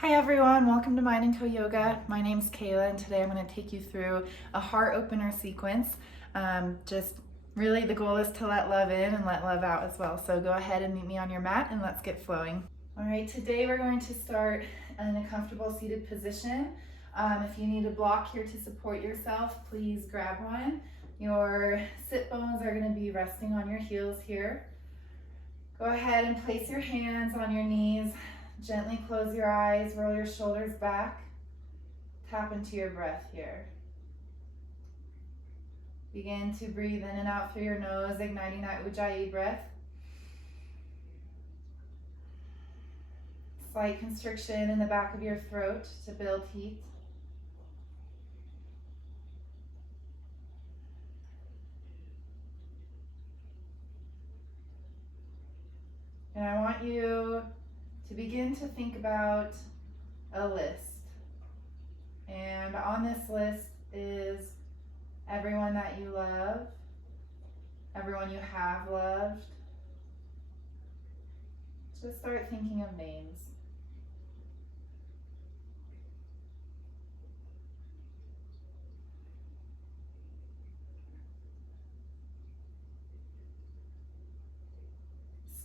Hi everyone, welcome to Mind & Co Yoga. My name's Kayla and today I'm going to take you through a heart opener sequence. Just really the goal is to let love in and let love out as well. So go ahead and meet me on your mat and let's get flowing. All right, today we're going to start in a comfortable seated position. If you need a block here to support yourself, please grab one. Your sit bones are going to be resting on your heels here. Go ahead and place your hands on your knees. Gently close your eyes, roll your shoulders back, tap into your breath here. Begin to breathe in and out through your nose, igniting that Ujjayi breath. Slight constriction in the back of your throat to build heat. And I want you to begin to think about a list. And on this list is everyone that you love, everyone you have loved. Just start thinking of names.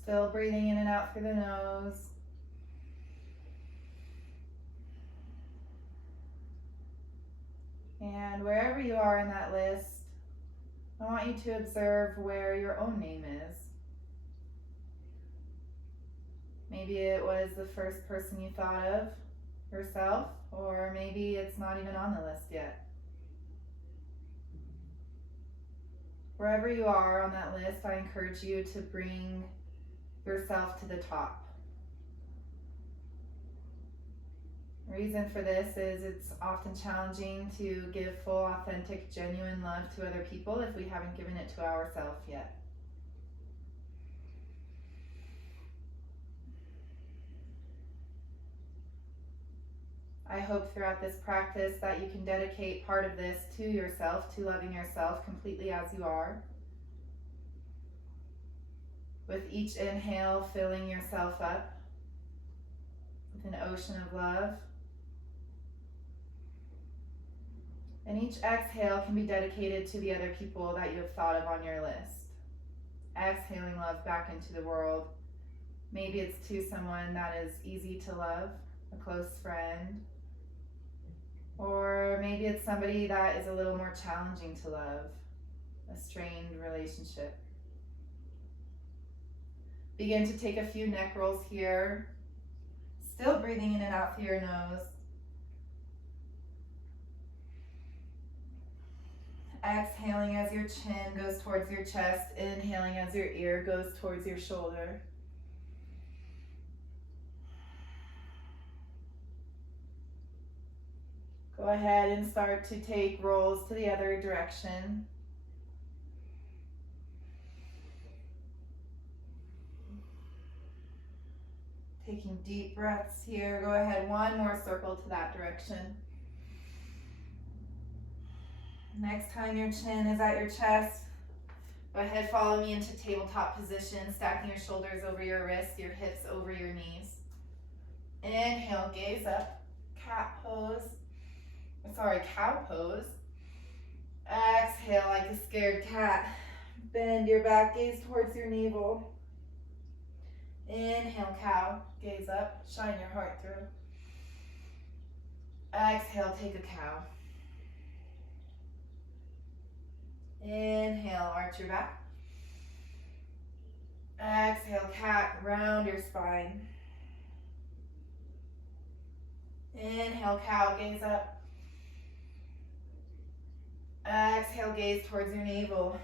Still breathing in and out through the nose. And wherever you are in that list, I want you to observe where your own name is. Maybe it was the first person you thought of, yourself, or maybe it's not even on the list yet. Wherever you are on that list, I encourage you to bring yourself to the top. The reason for this is it's often challenging to give full, authentic, genuine love to other people if we haven't given it to ourselves yet. I hope throughout this practice that you can dedicate part of this to yourself, to loving yourself completely as you are. With each inhale, filling yourself up with an ocean of love. And each exhale can be dedicated to the other people that you have thought of on your list. Exhaling love back into the world. Maybe it's to someone that is easy to love, a close friend. Or maybe it's somebody that is a little more challenging to love, a strained relationship. Begin to take a few neck rolls here. Still breathing in and out through your nose. Exhaling as your chin goes towards your chest, inhaling as your ear goes towards your shoulder. Go ahead and start to take rolls to the other direction. Taking deep breaths here. Go ahead, one more circle to that direction. Next time your chin is at your chest, go ahead, follow me into tabletop position, stacking your shoulders over your wrists, your hips over your knees. Inhale, gaze up, cow pose. Exhale like a scared cat. Bend your back, gaze towards your navel. Inhale, cow, gaze up, shine your heart through. Exhale, take a cow. Inhale, arch your back. Exhale, cat, round your spine. Inhale, cow, gaze up. Exhale, gaze towards your navel.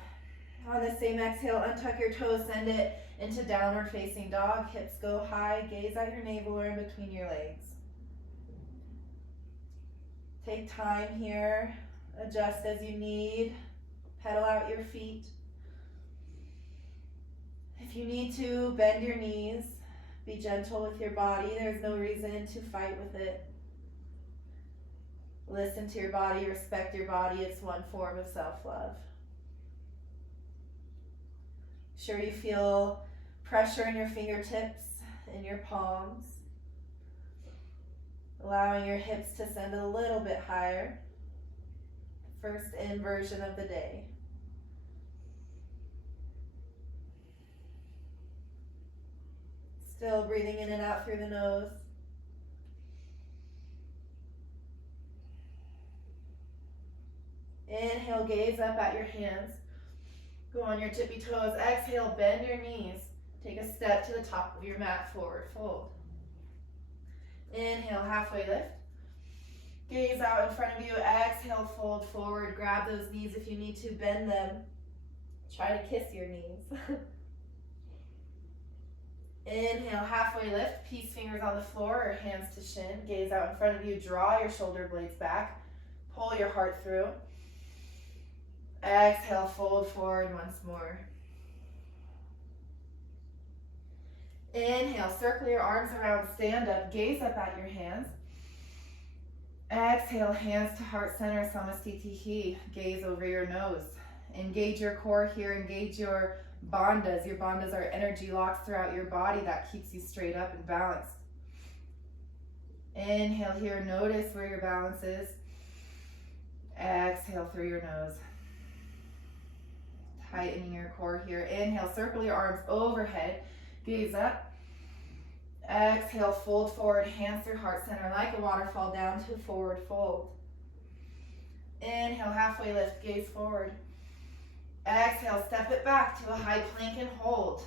On the same exhale, untuck your toes, send it into downward facing dog. Hips go high, gaze at your navel or in between your legs. Take time here, adjust as you need. Pedal out your feet. If you need to, bend your knees. Be gentle with your body. There's no reason to fight with it. Listen to your body, respect your body. It's one form of self-love. Sure you feel pressure in your fingertips, in your palms. Allowing your hips to send a little bit higher. First inversion of the day. Still breathing in and out through the nose. Inhale, gaze up at your hands. Go on your tippy toes. Exhale, bend your knees. Take a step to the top of your mat, forward fold. Inhale, halfway lift. Gaze out in front of you. Exhale, fold forward. Grab those knees if you need to. Bend them. Try to kiss your knees. Inhale, halfway lift. Peace fingers on the floor or hands to shin. Gaze out in front of you. Draw your shoulder blades back. Pull your heart through. Exhale, fold forward once more. Inhale, circle your arms around, stand up, gaze up at your hands. Exhale, hands to heart center, Samastitihi. Gaze over your nose. Engage your core here, engage your bandhas. Your bandhas are energy locks throughout your body that keeps you straight up and balanced. Inhale here, notice where your balance is. Exhale through your nose. Tightening your core here. Inhale, circle your arms overhead. Gaze up. Exhale, fold forward, hands through heart center like a waterfall down to forward fold. Inhale, halfway lift, gaze forward. Exhale, step it back to a high plank and hold.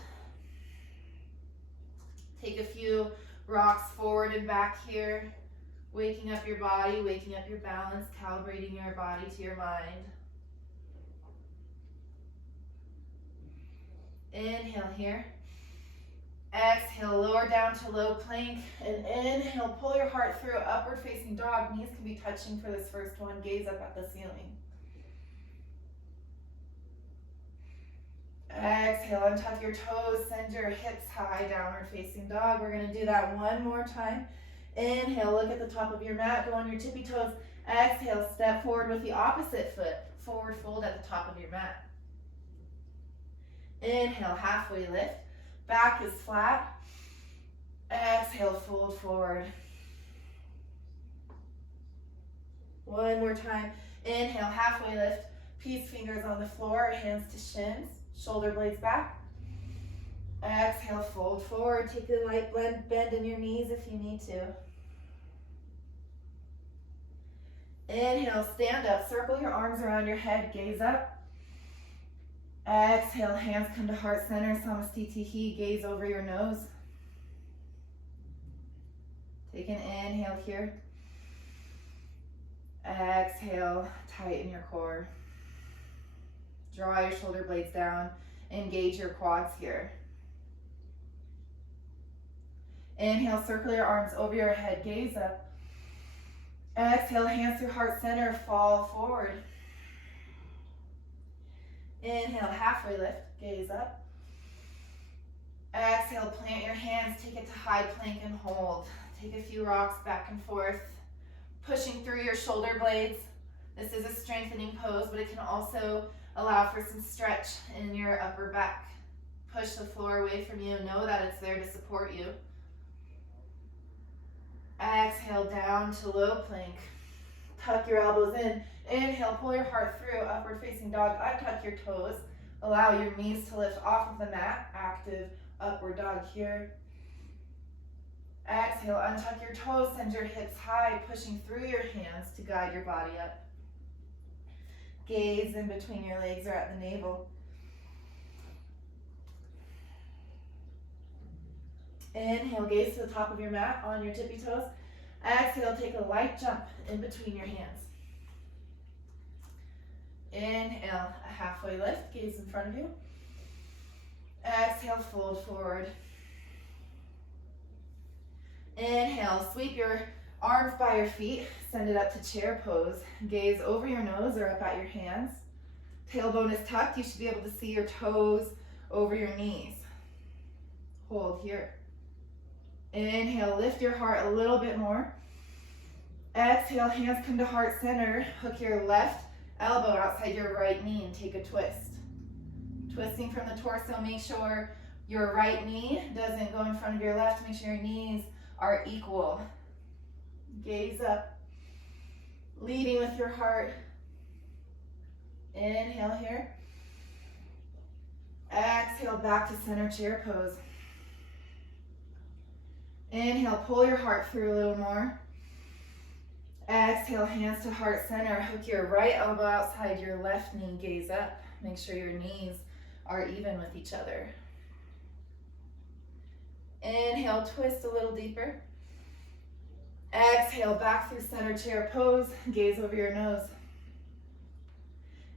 Take a few rocks forward and back here. Waking up your body, waking up your balance, calibrating your body to your mind. Inhale here. Exhale, lower down to low plank. And inhale, pull your heart through, upward facing dog. Knees can be touching for this first one. Gaze up at the ceiling. Exhale, untuck your toes, send your hips high, downward facing dog. We're gonna do that one more time. Inhale, look at the top of your mat, go on your tippy toes. Exhale, step forward with the opposite foot. Forward fold at the top of your mat. Inhale, halfway lift. Back is flat. Exhale, fold forward. One more time. Inhale, halfway lift. Peace fingers on the floor, hands to shins. Shoulder blades back. Exhale, fold forward. Take a light bend in your knees if you need to. Inhale, stand up. Circle your arms around your head. Gaze up. Exhale, hands come to heart center, Samastitihi. Gaze over your nose. Take an inhale here. Exhale, tighten your core. Draw your shoulder blades down. Engage your quads here. Inhale, circle your arms over your head. Gaze up. Exhale, hands through heart center. Fall forward. Inhale, halfway lift, gaze up. Exhale, plant your hands, take it to high plank and hold. Take a few rocks back and forth, pushing through your shoulder blades. This is a strengthening pose, but it can also allow for some stretch in your upper back. Push the floor away from you, know that it's there to support you. Exhale, down to low plank. Tuck your elbows in. Inhale, pull your heart through, upward facing dog. Untuck your toes. Allow your knees to lift off of the mat. Active upward dog here. Exhale, untuck your toes, send your hips high, pushing through your hands to guide your body up. Gaze in between your legs or at the navel. Inhale, gaze to the top of your mat on your tippy toes. Exhale, take a light jump in between your hands. Inhale, a halfway lift, gaze in front of you. Exhale, fold forward. Inhale, sweep your arms by your feet, send it up to chair pose. Gaze over your nose or up at your hands. Tailbone is tucked, you should be able to see your toes over your knees. Hold here. Inhale, lift your heart a little bit more. Exhale, hands come to heart center. Hook your left elbow outside your right knee and take a twist. Twisting from the torso, make sure your right knee doesn't go in front of your left. Make sure your knees are equal. Gaze up. Leading with your heart. Inhale here. Exhale, back to center chair pose. Inhale, pull your heart through a little more. Exhale, hands to heart center. Hook your right elbow outside your left knee. Gaze up. Make sure your knees are even with each other. Inhale, twist a little deeper. Exhale, back through center chair pose. Gaze over your nose.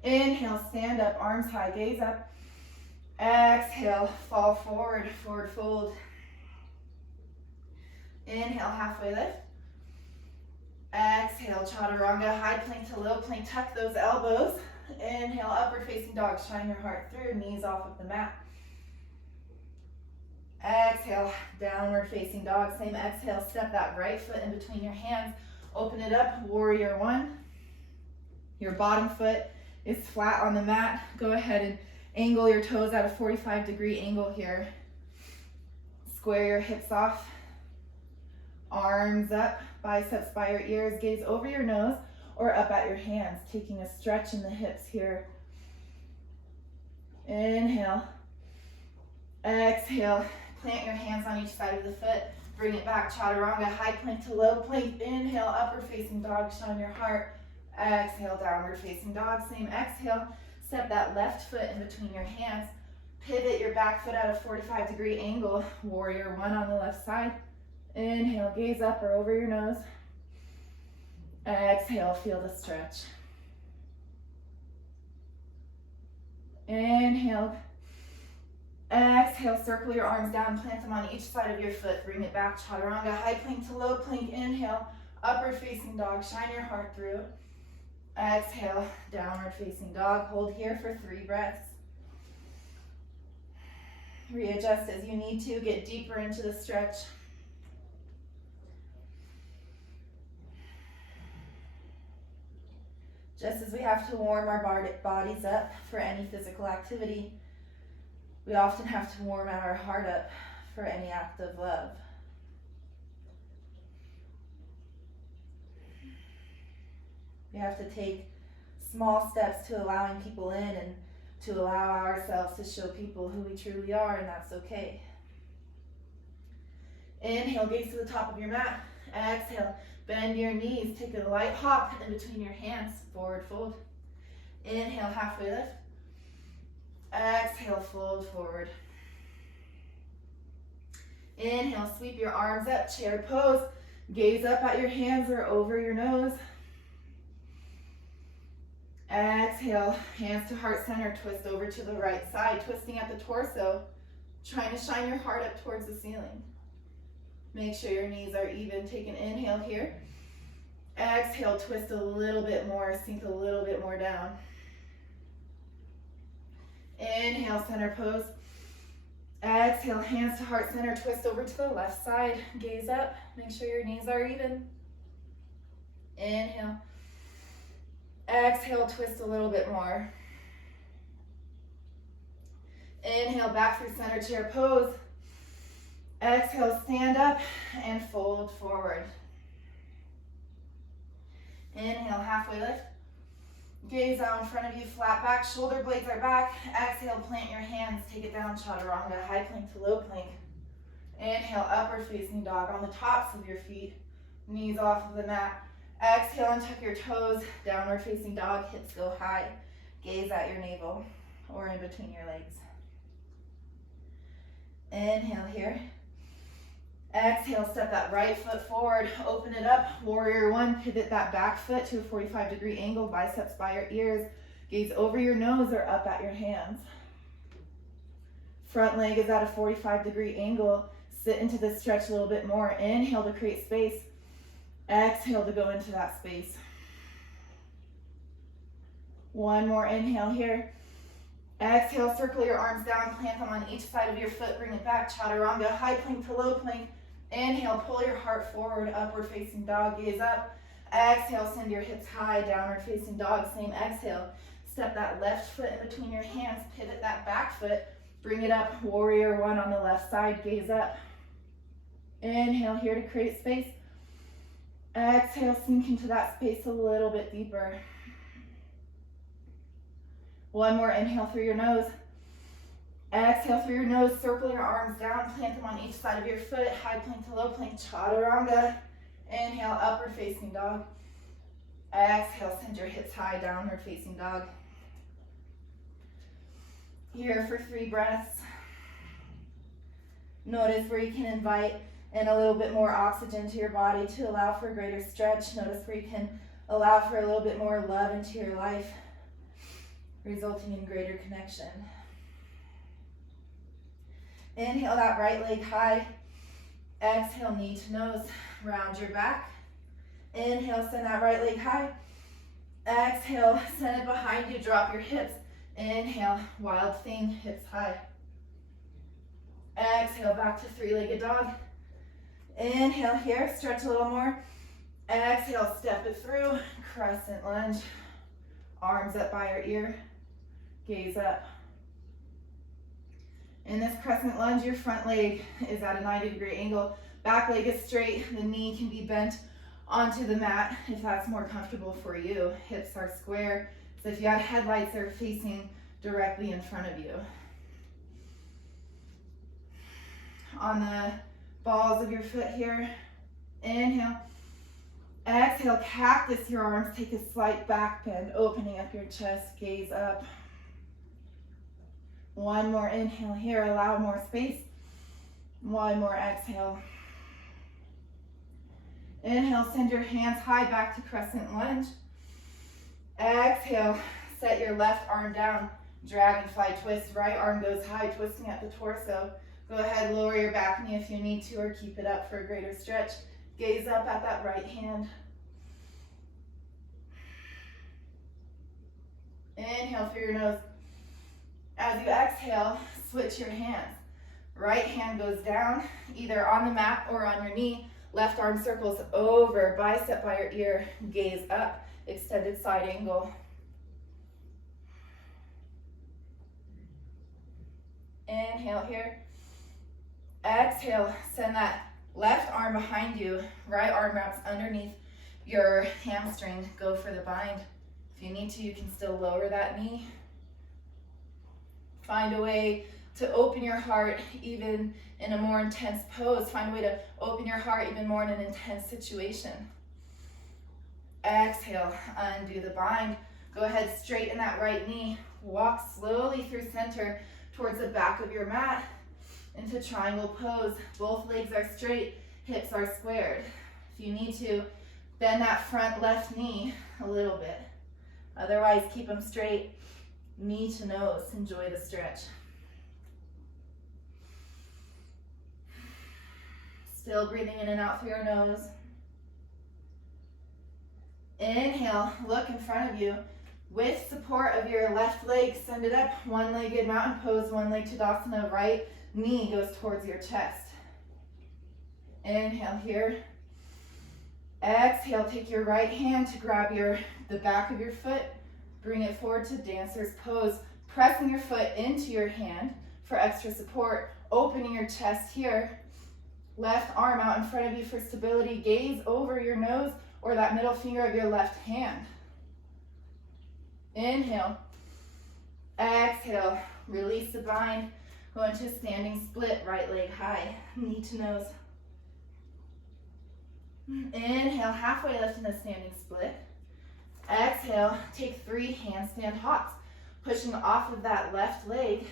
Inhale, stand up, arms high, gaze up. Exhale, fall forward, forward fold. Inhale, halfway lift. Exhale, chaturanga, high plank to low plank. Tuck those elbows. Inhale, upward facing dog. Shine your heart through, knees off of the mat. Exhale, downward facing dog. Same exhale, step that right foot in between your hands. Open it up, warrior one. Your bottom foot is flat on the mat. Go ahead and angle your toes at a 45-degree angle here. Square your hips off. Arms up, biceps by your ears, gaze over your nose or up at your hands, taking a stretch in the hips here. Inhale. Exhale. Plant your hands on each side of the foot. Bring it back, chaturanga, high plank to low plank. Inhale, upward facing dog, shine your heart. Exhale, downward facing dog. Same exhale. Step that left foot in between your hands. Pivot your back foot at a 45-degree angle. Warrior one on the left side. Inhale, gaze up or over your nose. Exhale, feel the stretch. Inhale. Exhale, circle your arms down, plant them on each side of your foot. Bring it back, chaturanga, high plank to low plank. Inhale, upward facing dog, shine your heart through. Exhale, downward facing dog. Hold here for 3 breaths. Readjust as you need to, get deeper into the stretch. Just as we have to warm our bodies up for any physical activity, we often have to warm our heart up for any act of love. We have to take small steps to allowing people in and to allow ourselves to show people who we truly are, and that's okay. Inhale, gaze to the top of your mat. Exhale, bend your knees. Take a light hop in between your hands. Forward fold. Inhale, halfway lift. Exhale, fold forward. Inhale, sweep your arms up, chair pose. Gaze up at your hands or over your nose. Exhale, hands to heart center, twist over to the right side, twisting at the torso, trying to shine your heart up towards the ceiling. Make sure your knees are even. Take an inhale here. Exhale, twist a little bit more, sink a little bit more down. Inhale, center pose. Exhale, hands to heart center, twist over to the left side, gaze up, make sure your knees are even. Inhale. Exhale, twist a little bit more. Inhale, back through center chair pose. Exhale, stand up and fold forward. Inhale, halfway lift. Gaze out in front of you, flat back, shoulder blades are back. Exhale, plant your hands, take it down, chaturanga, high plank to low plank. Inhale, upward facing dog on the tops of your feet, knees off of the mat. Exhale and tuck your toes, downward facing dog, hips go high. Gaze at your navel or in between your legs. Inhale here. Exhale, step that right foot forward, open it up, warrior one, pivot that back foot to a 45-degree angle, biceps by your ears, gaze over your nose or up at your hands. Front leg is at a 45-degree angle, sit into this stretch a little bit more. Inhale to create space, exhale to go into that space. One more inhale here. Exhale, circle your arms down, plant them on each side of your foot, bring it back, chaturanga, high plank to low plank. Inhale, pull your heart forward, upward facing dog, gaze up. Exhale, send your hips high, downward facing dog, same exhale. Step that left foot in between your hands, pivot that back foot, bring it up, warrior one on the left side, gaze up. Inhale here to create space. Exhale, sink into that space a little bit deeper. One more inhale through your nose. Exhale through your nose, circle your arms down, plant them on each side of your foot, high plank to low plank, chaturanga. Inhale, upward facing dog. Exhale, send your hips high, downward facing dog. Here for 3 breaths. Notice where you can invite in a little bit more oxygen to your body to allow for a greater stretch. Notice where you can allow for a little bit more love into your life, resulting in greater connection. Inhale that right leg high. Exhale, knee to nose, round your back. Inhale, send that right leg high. Exhale, send it behind you, drop your hips. Inhale, wild thing, hips high. Exhale, back to 3-legged dog. Inhale here, stretch a little more. Exhale, step it through, crescent lunge. Arms up by your ear, gaze up. In this crescent lunge, your front leg is at a 90-degree angle. Back leg is straight, the knee can be bent onto the mat if that's more comfortable for you. Hips are square, so if you had headlights, they're facing directly in front of you. On the balls of your foot here, inhale. Exhale, cactus your arms, take a slight back bend, opening up your chest, gaze up. One more inhale here, allow more space. One more exhale. Inhale, send your hands high back to crescent lunge. Exhale, set your left arm down, dragonfly twist. Right arm goes high, twisting at the torso. Go ahead, lower your back knee if you need to, or keep it up for a greater stretch. Gaze up at that right hand. Inhale through your nose. As you exhale, switch your hands. Right hand goes down, either on the mat or on your knee. Left arm circles over, bicep by your ear, gaze up, extended side angle. Inhale here. Exhale, send that left arm behind you, right arm wraps underneath your hamstring. Go for the bind. If you need to, you can still lower that knee. Find a way to open your heart even in a more intense pose. Find a way to open your heart even more in an intense situation. Exhale, undo the bind. Go ahead, straighten that right knee. Walk slowly through center towards the back of your mat into triangle pose. Both legs are straight, hips are squared. If you need to, bend that front left knee a little bit. Otherwise, keep them straight, knee to nose. Enjoy the stretch. Still breathing in and out through your nose. Inhale, look in front of you. With support of your left leg, send it up. One-legged mountain pose, one leg Tadasana. Right knee goes towards your chest. Inhale here. Exhale, take your right hand to grab the back of your foot. Bring it forward to dancer's pose. Pressing your foot into your hand for extra support. Opening your chest here. Left arm out in front of you for stability. Gaze over your nose or that middle finger of your left hand. Inhale. Exhale. Release the bind. Go into standing split. Right leg high. Knee to nose. Inhale. Halfway lift in the standing split. Exhale. Take 3 handstand hops. Pushing off of that left leg.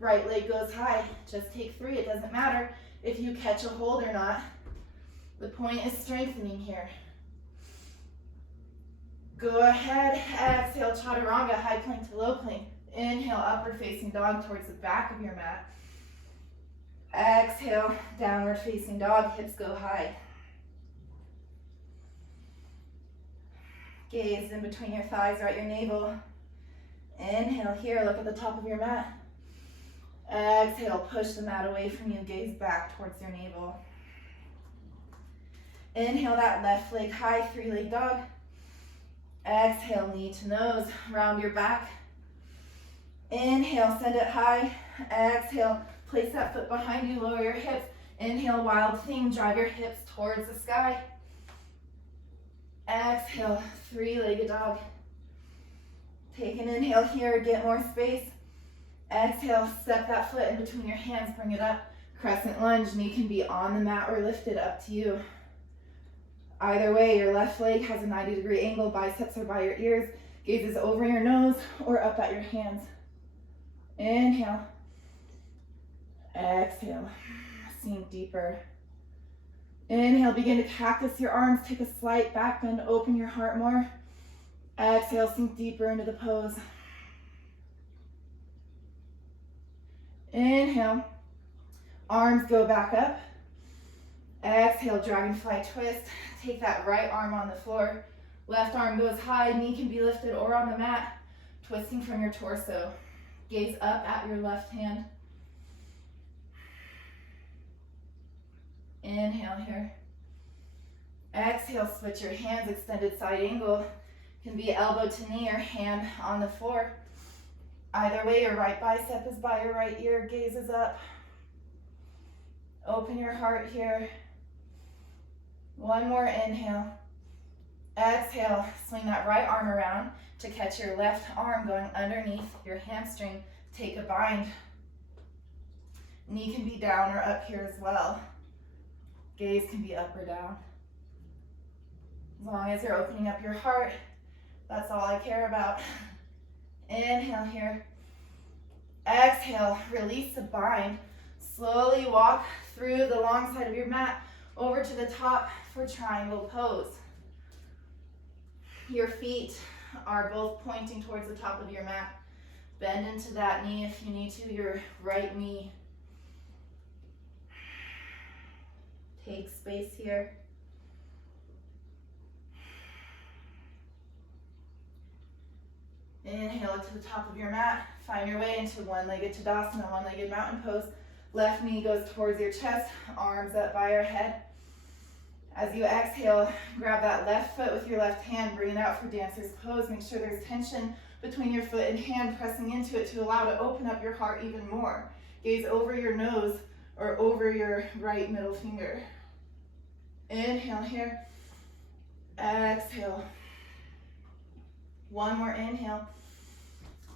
Right leg goes high. Just take 3. It doesn't matter if you catch a hold or not. The point is strengthening here. Go ahead, exhale, chaturanga, high plank to low plank. Inhale, upward facing dog towards the back of your mat. Exhale, downward facing dog, hips go high. Gaze in between your thighs or at your navel. Inhale here, look at the top of your mat. Exhale, push the mat away from you, gaze back towards your navel. Inhale that left leg high, 3-leg dog. Exhale, knee to nose, round your back. Inhale, send it high. Exhale, place that foot behind you, lower your hips. Inhale, wild thing, drive your hips towards the sky. Exhale, three-legged dog. Take an inhale here, get more space. Exhale, step that foot in between your hands, bring it up. Crescent lunge, knee can be on the mat or lifted, up to you. Either way, your left leg has a 90-degree angle, biceps are by your ears, gaze is over your nose or up at your hands. Inhale. Exhale, sink deeper. Inhale, begin to cactus your arms, take a slight back bend, open your heart more. Exhale, sink deeper into the pose. Inhale, arms go back up. Exhale, dragonfly twist. Take that right arm on the floor. Left arm goes high, knee can be lifted or on the mat, twisting from your torso. Gaze up at your left hand. Inhale here. Exhale, switch your hands, extended side angle. Can be elbow to knee or hand on the floor. Either way, your right bicep is by your right ear, gaze is up. Open your heart here. One more inhale. Exhale, swing that right arm around to catch your left arm going underneath your hamstring. Take a bind. Knee can be down or up here as well. Gaze can be up or down. As long as you're opening up your heart, that's all I care about. Inhale here. Exhale, release the bind. Slowly walk through the long side of your mat over to the top for triangle pose. Your feet are both pointing towards the top of your mat. Bend into that knee if you need to, your right knee. Take space here. Inhale up to the top of your mat. Find your way into one-legged Tadasana, one-legged mountain pose. Left knee goes towards your chest, arms up by your head. As you exhale, grab that left foot with your left hand, bring it out for dancer's pose. Make sure there's tension between your foot and hand, pressing into it to allow to open up your heart even more. Gaze over your nose or over your right middle finger. Inhale here. Exhale. One more inhale.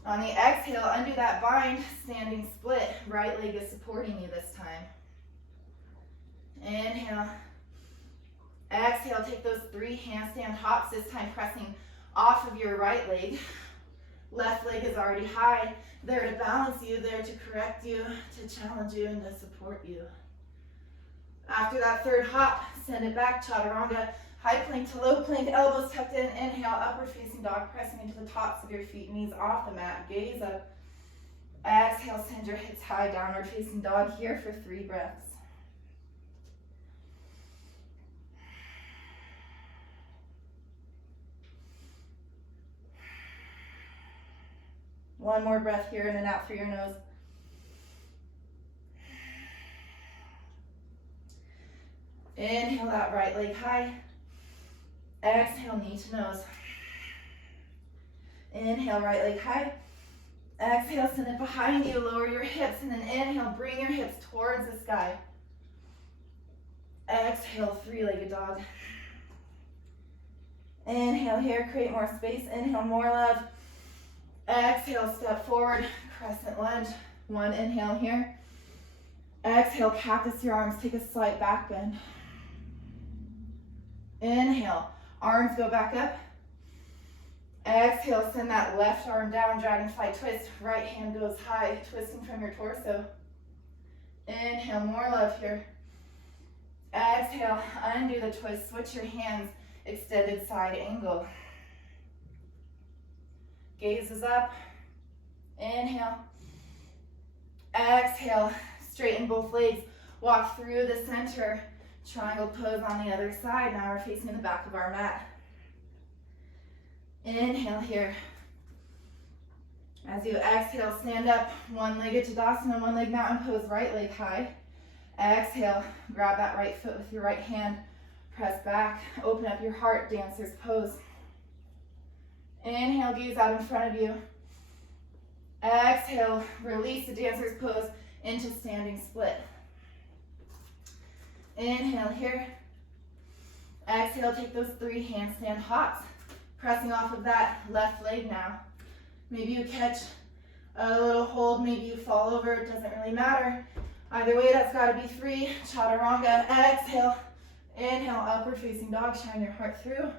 On the exhale, undo that bind, standing split. Right leg is supporting you this time. Inhale. Exhale, take those 3 handstand hops, this time pressing off of your right leg. Left leg is already high, there to balance you, there to correct you, to challenge you, and to support you. After that 3rd hop, send it back, chaturanga, high plank to low plank, elbows tucked in. Inhale, upward facing dog, pressing into the tops of your feet, knees off the mat, gaze up. Exhale, send your hips high, downward facing dog here for 3 breaths. One more breath here, in and out through your nose. Inhale, that right leg high. Exhale, knee to nose. Inhale, right leg high. Exhale, send it behind you, lower your hips, and then inhale, bring your hips towards the sky. Exhale, 3-legged dog. Inhale here, create more space. Inhale, more love. Exhale, step forward, crescent lunge. 1 inhale here. Exhale, cactus your arms, take a slight back bend. Inhale, arms go back up. Exhale, send that left arm down, dragonfly twist. Right hand goes high, twisting from your torso. Inhale, more love here. Exhale, undo the twist, switch your hands, extended side angle. Gaze is up. Inhale. Exhale, straighten both legs. Walk through the center. Triangle pose on the other side. Now we're facing the back of our mat. Inhale here. As you exhale, stand up. One-legged Tadasana, one-leg mountain pose, right leg high. Exhale, grab that right foot with your right hand. Press back, open up your heart, dancer's pose. Inhale, gaze out in front of you. Exhale, release the dancer's pose into standing split. Inhale here. Exhale, take those 3 handstand hops, pressing off of that left leg now. Maybe you catch a little hold, maybe you fall over, it doesn't really matter. Either way, that's got to be 3. Chaturanga, exhale, inhale, upward facing dog, shine your heart through.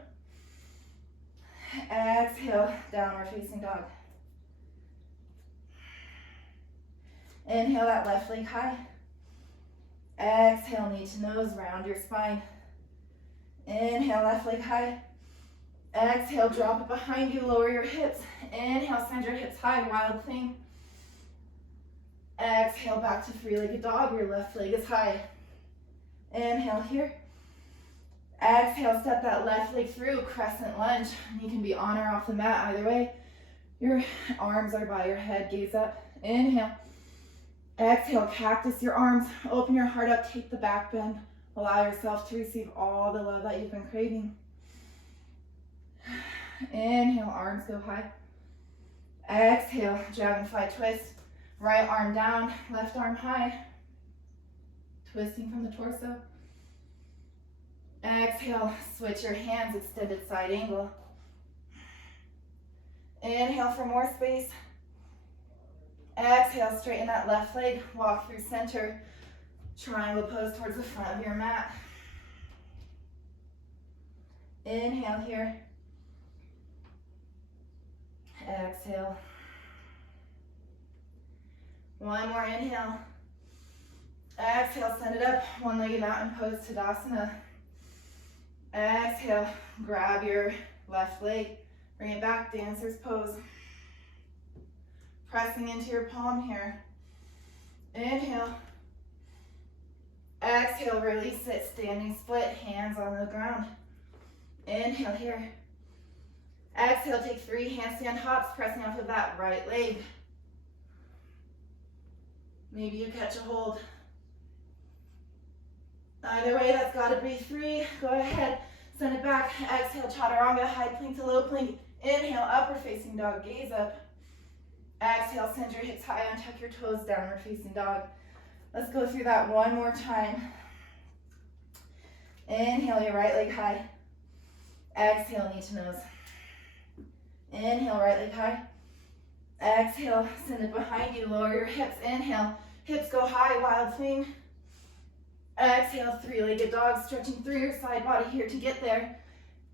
Exhale, downward facing dog. Inhale that left leg high. Exhale, knee to nose, round your spine. Inhale, left leg high. Exhale, drop it behind you, lower your hips. Inhale, send your hips high, wild thing. Exhale, back to 3-legged dog, your left leg is high. Inhale here. Exhale, step that left leg through, crescent lunge. You can be on or off the mat, either way. Your arms are by your head, gaze up. Inhale. Exhale, cactus your arms, open your heart up, take the back bend. Allow yourself to receive all the love that you've been craving. Inhale, arms go high. Exhale, dragonfly twist. Right arm down, left arm high. Twisting from the torso. Exhale, switch your hands, extended side angle. Inhale for more space. Exhale, straighten that left leg, walk through center. Triangle pose towards the front of your mat. Inhale here. Exhale. One more inhale. Exhale, send it up. One-legged mountain pose, Tadasana. Exhale, grab your left leg, bring it back, dancer's pose. Pressing into your palm here. Inhale. Exhale, release it, standing split, hands on the ground. Inhale here. Exhale, take 3 handstand hops, pressing off of that right leg. Maybe you catch a hold. Either way, that's got to be 3. Go ahead, send it back. Exhale, chaturanga, high plank to low plank. Inhale, upward facing dog, gaze up. Exhale, send your hips high, untuck your toes, downward facing dog. Let's go through that one more time. Inhale, your right leg high. Exhale, knee to nose. Inhale, right leg high. Exhale, send it behind you, lower your hips. Inhale, hips go high, wild thing. Exhale, 3-legged dog, stretching through your side body here to get there.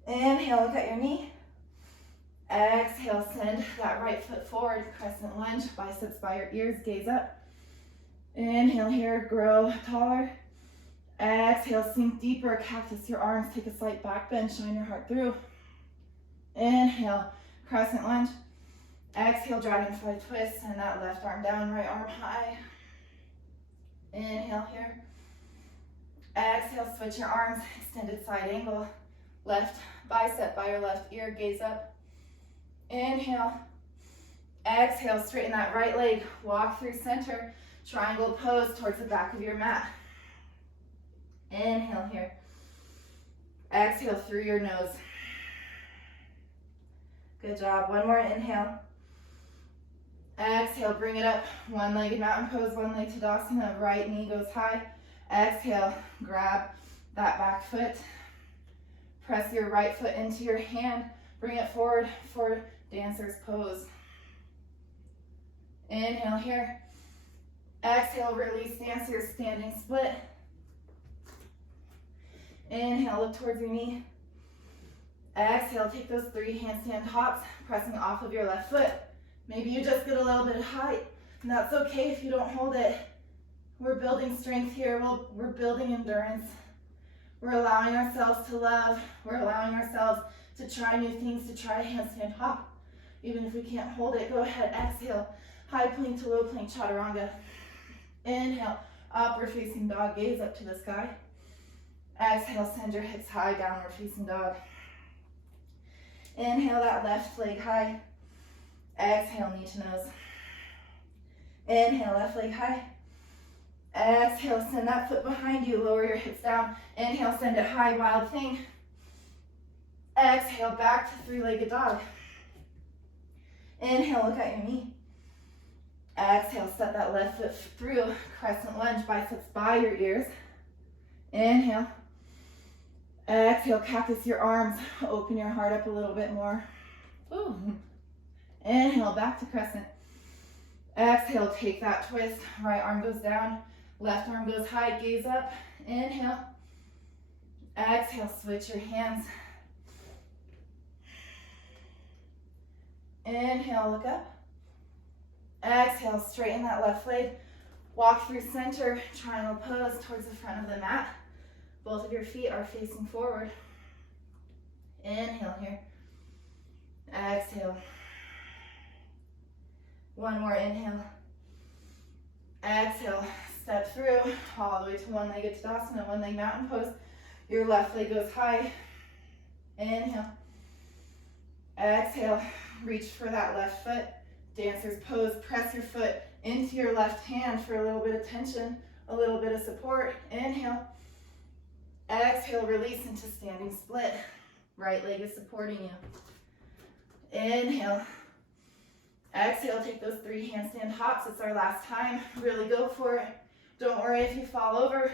Inhale, look at your knee. Exhale, send that right foot forward, crescent lunge, biceps by your ears, gaze up. Inhale here, grow taller. Exhale, sink deeper, cactus your arms, take a slight back bend, shine your heart through. Inhale, crescent lunge. Exhale, dragonfly twist, send that left arm down, right arm high. Inhale here. Exhale, switch your arms, extended side angle. Left bicep by your left ear, gaze up. Inhale. Exhale, straighten that right leg, walk through center, triangle pose towards the back of your mat. Inhale here. Exhale through your nose. Good job. One more inhale. Exhale, bring it up. One-legged mountain pose, one leg Tadasana. Right knee goes high. Exhale, grab that back foot. Press your right foot into your hand. Bring it forward for dancer's pose. Inhale here. Exhale, release dancer, standing split. Inhale, look towards your knee. Exhale, take those 3 handstand hops, pressing off of your left foot. Maybe you just get a little bit of height, and that's okay if you don't hold it. We're building strength here. We're building endurance. We're allowing ourselves to love. We're allowing ourselves to try new things, to try a handstand hop. Even if we can't hold it, go ahead, exhale. High plank to low plank, chaturanga. Inhale, upward facing dog, gaze up to the sky. Exhale, send your hips high, downward facing dog. Inhale, that left leg high. Exhale, knee to nose. Inhale, left leg high. Exhale, send that foot behind you, lower your hips down. Inhale, send it high, wild thing. Exhale, back to 3-legged dog. Inhale, look at your knee. Exhale, step that left foot through, crescent lunge, biceps by your ears. Inhale. Exhale, cactus your arms. Open your heart up a little bit more. Ooh. Inhale, back to crescent. Exhale, take that twist. Right arm goes down. Left arm goes high, gaze up. Inhale. Exhale, switch your hands. Inhale, look up. Exhale, straighten that left leg. Walk through center, triangle pose towards the front of the mat. Both of your feet are facing forward. Inhale here. Exhale. One more inhale. Exhale. Step through all the way to one-legged Tadasana, one-leg mountain pose. Your left leg goes high. Inhale. Exhale. Reach for that left foot. Dancer's pose. Press your foot into your left hand for a little bit of tension, a little bit of support. Inhale. Exhale, release into standing split. Right leg is supporting you. Inhale. Exhale, take those 3 handstand hops. It's our last time. Really go for it. Don't worry if you fall over.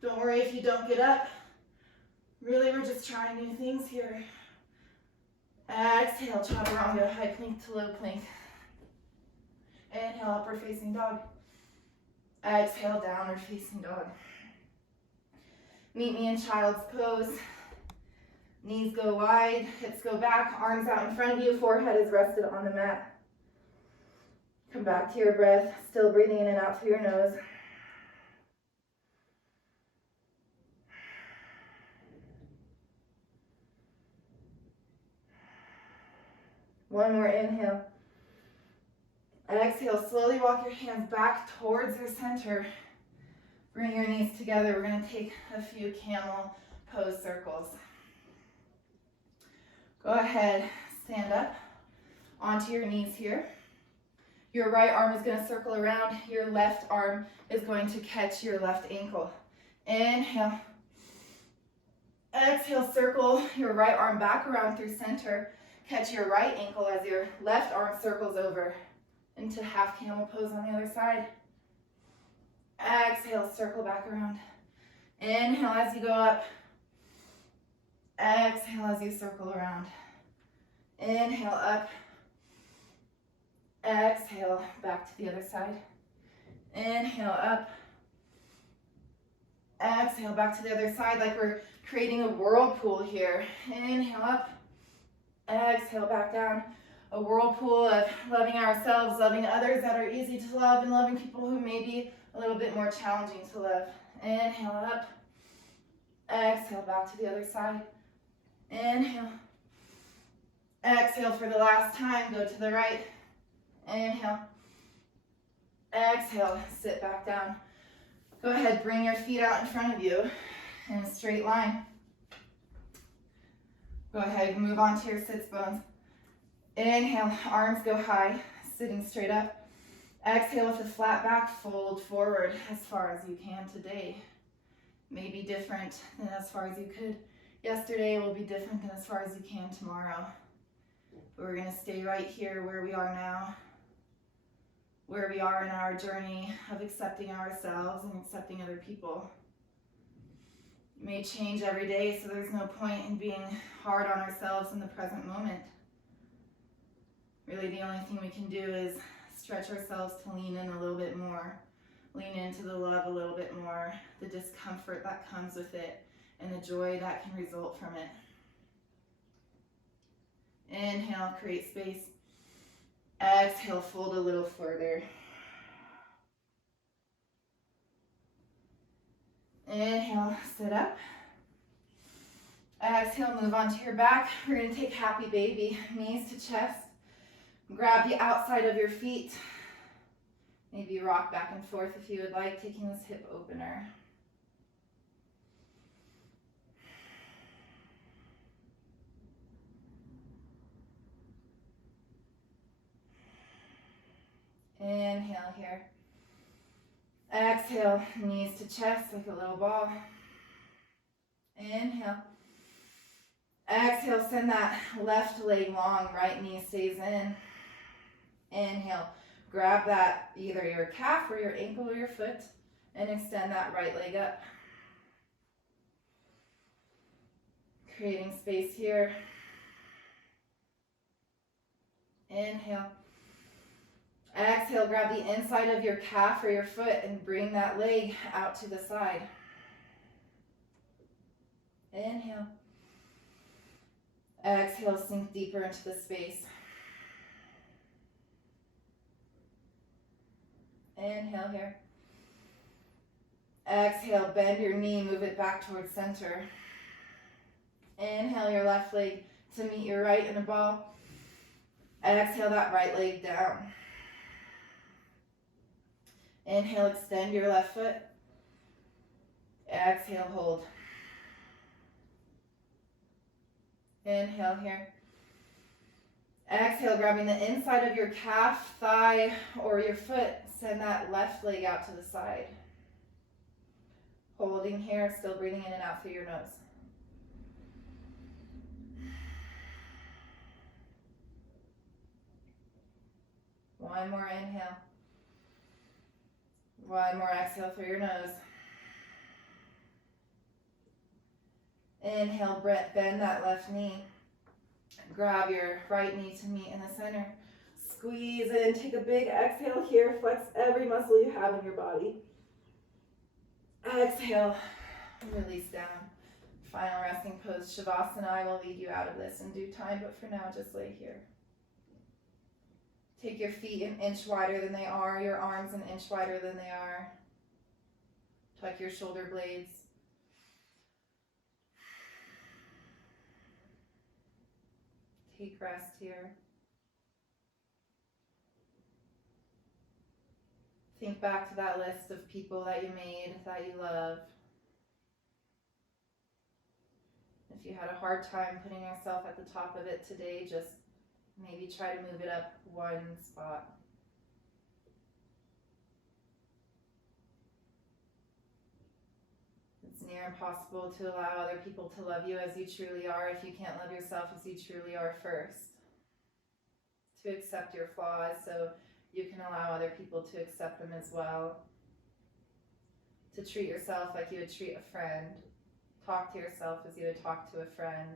Don't worry if you don't get up. Really, we're just trying new things here. Exhale, chaturanga, high plank to low plank. Inhale, upward facing dog. Exhale, downward facing dog. Meet me in child's pose. Knees go wide, hips go back, arms out in front of you, forehead is rested on the mat. Come back to your breath, still breathing in and out through your nose. One more inhale. Exhale, slowly walk your hands back towards your center. Bring your knees together. We're going to take a few camel pose circles. Go ahead, stand up onto your knees here. Your right arm is going to circle around. Your left arm is going to catch your left ankle. Inhale. Exhale, circle your right arm back around through center. Catch your right ankle as your left arm circles over into half camel pose on the other side. Exhale, circle back around. Inhale as you go up. Exhale as you circle around. Inhale up. Exhale, back to the other side. Inhale up. Exhale, back to the other side like we're creating a whirlpool here. Inhale up. Exhale, back down. A whirlpool of loving ourselves, loving others that are easy to love, and loving people who may be a little bit more challenging to love. Inhale up. Exhale, back to the other side. Inhale. Exhale for the last time. Go to the right. Inhale. Exhale. Sit back down. Go ahead. Bring your feet out in front of you in a straight line. Go ahead. Move on to your sits bones. Inhale. Arms go high. Sitting straight up. Exhale with a flat back. Fold forward as far as you can today. May be different than as far as you could yesterday. Will be different than as far as you can tomorrow. But we're going to stay right here where we are now, where we are in our journey of accepting ourselves and accepting other people. It may change every day, so there's no point in being hard on ourselves in the present moment. Really, the only thing we can do is stretch ourselves to lean in a little bit more, lean into the love a little bit more, the discomfort that comes with it, and the joy that can result from it. Inhale, create space. Exhale, fold a little further. Inhale, sit up. Exhale, move onto your back. We're going to take happy baby, knees to chest. Grab the outside of your feet. Maybe rock back and forth if you would like, taking this hip opener. Inhale here. Exhale, knees to chest like a little ball. Inhale. Exhale, send that left leg long, right knee stays in. Inhale, grab that, either your calf or your ankle or your foot, and extend that right leg up. Creating space here. Inhale. Exhale, grab the inside of your calf or your foot and bring that leg out to the side. Inhale. Exhale, sink deeper into the space. Inhale here. Exhale, bend your knee, move it back towards center. Inhale your left leg to meet your right in a ball. Exhale that right leg down. Inhale, extend your left foot. Exhale, hold. Inhale here. Exhale, grabbing the inside of your calf, thigh, or your foot. Send that left leg out to the side. Holding here, still breathing in and out through your nose. One more inhale. One more exhale through your nose. Inhale, bend that left knee. Grab your right knee to meet in the center. Squeeze in, take a big exhale here. Flex every muscle you have in your body. Exhale, release down. Final resting pose, Savasana. I will lead you out of this in due time, but for now, just lay here. Take your feet an inch wider than they are, your arms an inch wider than they are. Tuck your shoulder blades. Take rest here. Think back to that list of people that you made, that you love. If you had a hard time putting yourself at the top of it today, just maybe try to move it up one spot. It's near impossible to allow other people to love you as you truly are if you can't love yourself as you truly are first. To accept your flaws so you can allow other people to accept them as well. To treat yourself like you would treat a friend. Talk to yourself as you would talk to a friend.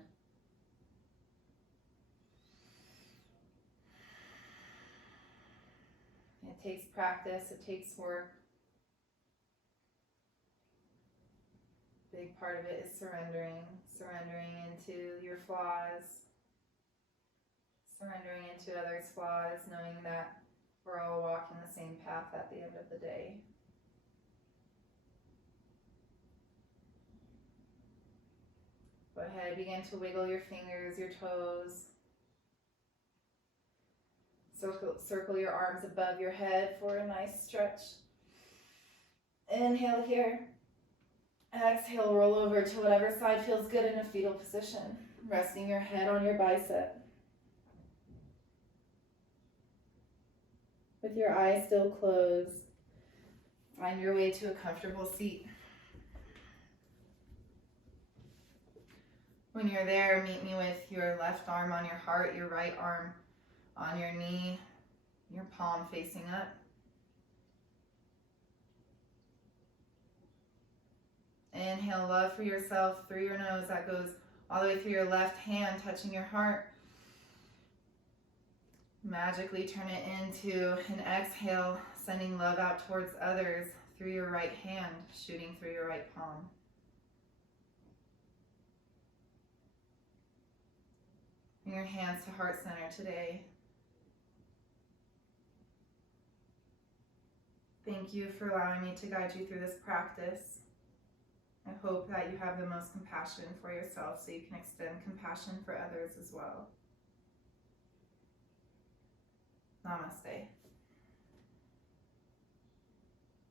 It takes practice, it takes work. Big part of it is surrendering into your flaws, surrendering into others' flaws, knowing that we're all walking the same path at the end of the day. Go ahead, begin to wiggle your fingers, your toes. Circle your arms above your head for a nice stretch. Inhale here. Exhale, roll over to whatever side feels good in a fetal position. Resting your head on your bicep. With your eyes still closed, find your way to a comfortable seat. When you're there, meet me with your left arm on your heart, your right arm on your knee, your palm facing up. Inhale love for yourself through your nose. That goes all the way through your left hand, touching your heart. Magically turn it into an exhale, sending love out towards others through your right hand, shooting through your right palm. Bring your hands to heart center today. Thank you for allowing me to guide you through this practice. I hope that you have the most compassion for yourself so you can extend compassion for others as well. Namaste.